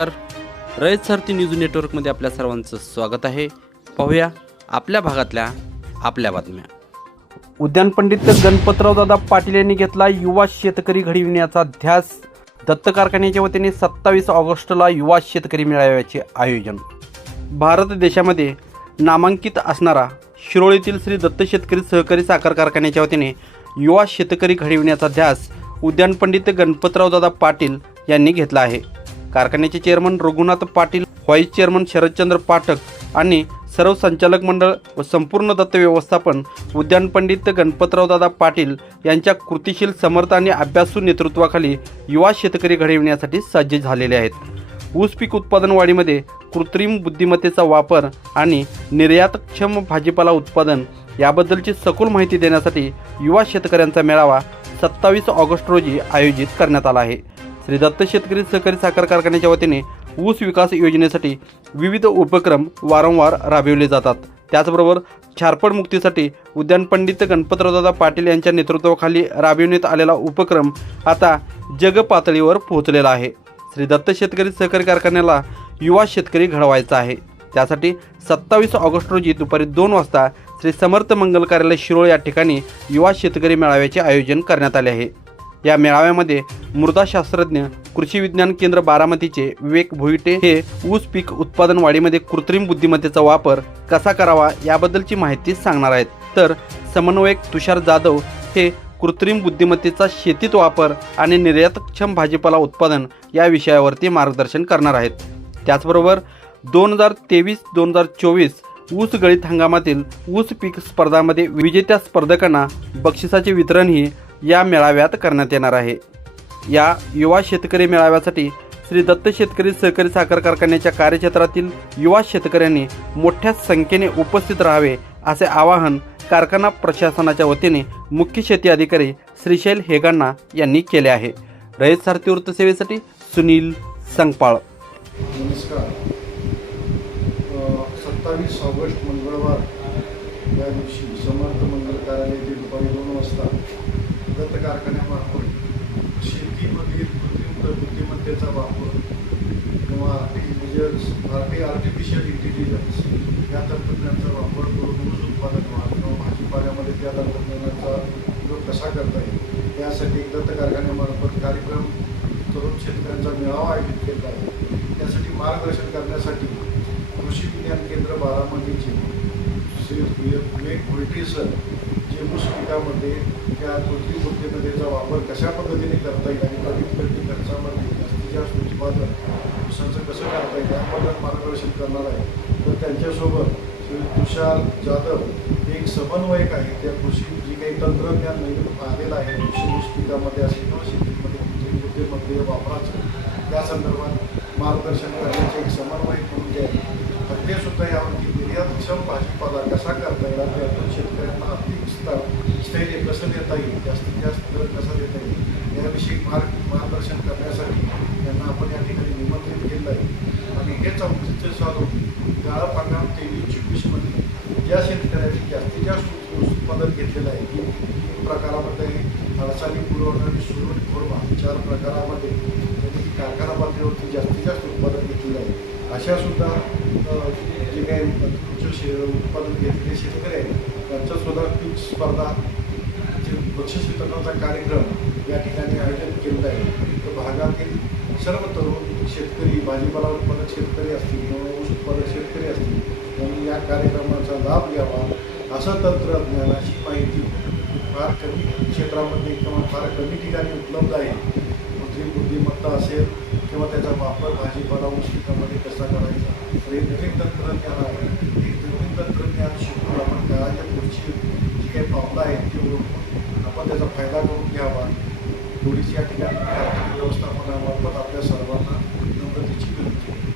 तर रयत सारथी न्यूज नेटवर्कमध्ये आपल्या सर्वांचं स्वागत आहे. पाहूया आपल्या भागातल्या आपल्या बातम्या. उद्यान पंडित गणपतराव दादा पाटील यांनी घेतला युवा शेतकरी घडविण्याचा ध्यास. दत्त कारखान्याच्या वतीने सत्तावीस ऑगस्टला युवा शेतकरी मेळाव्याचे आयोजन. भारत देशामध्ये नामांकित असणारा शिरोळीतील श्री दत्त शेतकरी सहकारी साखर कारखान्याच्या वतीने युवा शेतकरी घडविण्याचा ध्यास उद्यान पंडित गणपतराव दादा पाटील यांनी घेतला आहे. कारखान्याचे chairman Raghunath Patil vice chairman Sharadchandra Pathak आणि सर्व संचालक मंडळ व संपूर्ण दत्त व्यवस्थापन उद्यान पंडित गणपतरावदादा पाटील यांच्या कृतिशील समर्थ आणि अभ्यासू नेतृत्वाखाली युवा शेतकरी घडविण्यासाठी सज्ज झालेले आहेत. ऊस पीक उत्पादन वाढीमध्ये कृत्रिम बुद्धिमत्तेचा वापर आणि निर्यातक्षम भाजीपाला उत्पादन याबद्दलची सखोल माहिती देण्यासाठी युवा शेतकऱ्यांचा मेळावा सत्तावीस ऑगस्ट रोजी आयोजित करण्यात आला आहे. श्री दत्त शेतकरी सहकारी साखर कारखान्याच्या वतीने ऊस विकास योजनेसाठी विविध उपक्रम वारंवार राबविले जातात. त्याचबरोबर छारपड मुक्तीसाठी उद्यान पंडित गणपतरावदादा पाटील यांच्या नेतृत्वाखाली राबविण्यात आलेला उपक्रम आता जगपातळीवर पोहोचलेला आहे. श्री दत्त शेतकरी सहकारी कारखान्याला युवा शेतकरी घडवायचा आहे. त्यासाठी सत्तावीस ऑगस्ट रोजी दुपारी दोन वाजता श्री समर्थ मंगल कार्यालय शिरोळ या ठिकाणी युवा शेतकरी मेळाव्याचे आयोजन करण्यात आले आहे. या मेळाव्यामध्ये मृदाशास्त्रज्ञ कृषी विज्ञान केंद्र बारामतीचे विवेक भोईटे हे ऊस पीक उत्पादन वाढीमध्ये कृत्रिम बुद्धिमत्तेचा वापर कसा करावा याबद्दलची माहिती सांगणार आहेत. तर समन्वयक तुषार जाधव हे कृत्रिम बुद्धिमत्तेचा शेतीत वापर आणि निर्यातक्षम भाजीपाला उत्पादन या विषयावरती मार्गदर्शन करणार आहेत. त्याचबरोबर दोन हजार तेवीस दोन हजार चोवीस ऊस गळीत हंगामातील ऊस पीक स्पर्धामध्ये विजेत्या स्पर्धकांना बक्षिसाचे वितरणही या मेळाव्यात करण्यात येणार आहे. या युवा शेतकरी मेळाव्यासाठी श्री दत्त शेतकरी सहकारी साखर कारखान्याच्या कार्यक्षेत्रातील युवा शेतकऱ्यांनी मोठ्या संख्येने उपस्थित राहावे असे आवाहन कारखाना प्रशासनाच्या वतीने मुख्य शेती अधिकारी श्रीशैल हेगांना यांनी केले आहे. रयत सारथी वृत्तसेवेसाठी सुनील संगपाळ. नमस्कार. सत्तावीस ऑगस्ट मंगळवार या दिवशी समर्थ मंगल कार्यालय दुपारी दोन वाजता दत्त कारखान्यामार्फत शेतीमधील कृत्रिम बुद्धिमत्तेचा वापर किंवा आर्टिफिशियल आर्टि आर्टिफिशियल इंटेलिजन्स या तंत्रज्ञानाचा वापर करून ऊस उत्पादन वाढ किंवा भाजीपाल्यामध्ये त्या तंत्रज्ञानाचा उपयोग कसा करता येईल यासाठी दत्त कारखान्यामार्फत कार्यक्रम तरुण शेतकऱ्यांचा मेळावा आयोजित केला आहे. त्यासाठी मार्गदर्शन करण्यासाठी कृषी विज्ञान केंद्र बारामतीचे श्री विवेक भोईटे सर जे ऊस पिकामध्ये त्या कृत्रिम बुद्धिमत्तेचा वापर कशा पद्धतीने करता येईल आणि कमीत कमी खर्चामध्ये जास्तीत जास्त उत्पादन ऊसाचं कसं करता मार्गदर्शन करणार आहे. तर त्यांच्यासोबत श्री तुषार जाधव हे एक समन्वयक आहे त्या कृषी जे काही तंत्रज्ञान नवीन आलेलं आहे कृषी पिकामध्ये असेल किंवा शेतीमध्ये म्हणजे कृत्रिम वापराचं त्या संदर्भात मार्गदर्शन करण्याचे एक समन्वयक म्हणून जे आहे तर ते सुद्धा यावरती निर्यातक्षम भाजीपाला कसा करता येईल? यातून त्यातून शेतकऱ्यांना आर्थिक स्तर स्थैर्य कसं देता येईल? जास्तीत जास्त दर कसा देता येईल? याविषयी मार्ग मार्गदर्शन करण्यासाठी त्यांना आपण या ठिकाणी निमंत्रित केलं आहे. आणि हेच औचित्य साधून गाळप हंगाम तेवीस चोवीसमध्ये ज्या शेतकऱ्यांनी जास्तीत जास्त ऊस उत्पादन घेतलेलं आहे की तीन प्रकारामध्ये हळसाली पुरवणं आणि सुरवणी खोडवा चार प्रकारामध्ये त्यांनी कारखाना पातळीवरती जास्तीत जास्त उत्पादन घेतलेलं आहे. अशा सुद्धा जे काही तुमचं शे उत्पादन घेतलेले शेतकरी आहेत त्यांचासुद्धा पीक स्पर्धा जे बक्षीस वितरणाचा कार्यक्रम या ठिकाणी आयोजन केलेला आहे. तर भागातील सर्व तरुण शेतकरी भाजीपाला उत्पादक शेतकरी असतील किंवा ऊस उत्पादक शेतकरी असतील त्यांनी या कार्यक्रमाचा लाभ घ्यावा असं तंत्रज्ञानाची माहिती फार कमी क्षेत्रामध्ये किंवा फार कमी ठिकाणी उपलब्ध आहे. कृत्रिम बुद्धिमत्ता असेल किंवा त्याचा वापर भाजीपाला ऊस पिकामध्ये कसा करायचा तर हे नवीन तंत्रज्ञान आहे. हे नवीन तंत्रज्ञान शिकून आपण काळाच्या पुढची जी काही पावलं आहेत ती ओळखून आपण त्याचा फायदा करून घ्यावा. थोडीशी या ठिकाणी personas.